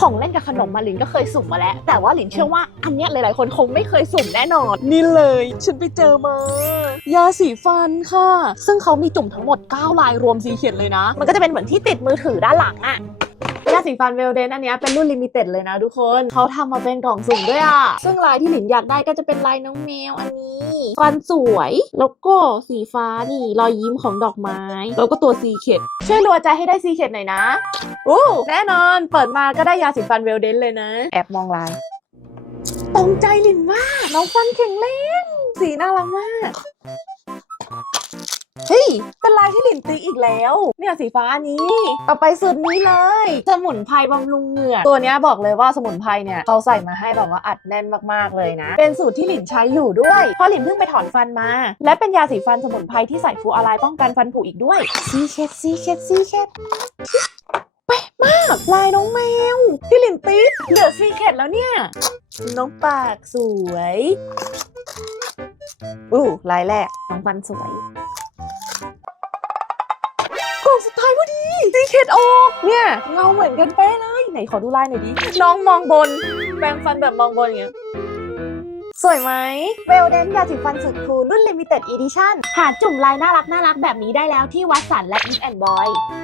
ของเล่นกับขนมมาหลินก็เคยสุ่มมาแล้ว แต่ว่าหลินเชื่อว่าอันเนี้ยหลาย ๆ คนคงไม่เคยสุ่มแน่นอน นี่เลย ฉันไปเจอมา ยาสีฟันค่ะ ซึ่งเขามีจุ่มทั้งหมด 9 ลายรวมสีเขียนเลยนะ มันก็จะเป็นเหมือนที่ติดมือถือด้านหลังอะยา สีฟันเวลเดนอันเนี้ยเป็นรุ่นลิมิเต็ดเลยนะทุกคนเขาทำมาเป็นกล่องสุ่มด้วยอะซึ่งลายที่หลินอยากได้ก็จะเป็นลายน้องแมวอันนี้ ฟันสวย แล้วก็สีฟ้านี่รอยยิ้มของดอกไม้ แล้วก็ตัวซีเค็ดช่วยรัวใจให้ได้ซีเค็ดหน่อยนะอู้แน่นอนเปิดมาก็ได้ยาสีฟันเวลเดนเลยนะ แอบมองลายตรงใจหลินมาก น้องฟันแข็งแรงสีน่ารักมาก เฮ้ยเป็นลายที่หลินติ๊กอีกแล้ว เนี่ยสีฟ้านี้ ต่อไปสุดนี้เลย สมุนไพรบำรุงเหงือกตัวเนี้ยบอกเลยว่าสมุนไพรเนี่ยเขาใส่มาให้แบบว่าอัดแน่นมากๆเลยนะ เป็นสูตรที่หลินใช้อยู่ด้วยเพราะหลินเพิ่งไปถอนฟันมา และเป็นยาสีฟันสมุนไพรที่ใส่ฟลูออไรด์ป้องกันฟันผุอีกด้วยซีเค็ดซีเค็ดซีเค็ดเป๊ะมากลายน้องแมวที่หลินติ๊กเหลือซีเค็ดแล้วเนี่ย น้องปากสวยอู้ลายแรกน้องฟันสวย ตายพอดีซีเคดออกเนี่ยเงาเหมือนกันเป๊ะเลยไหนขอดูลายหน่อยดิน้องมองบนแปรงฟันแบบมองบนอย่างเงี้ยสวยไหมเวลเดนยาสีฟันสุดคูลรุ่น Limited Edition หาจุ่มลายน่ารักน่ารักแบบนี้ได้แล้วที่วัดสันและ Ink and Boy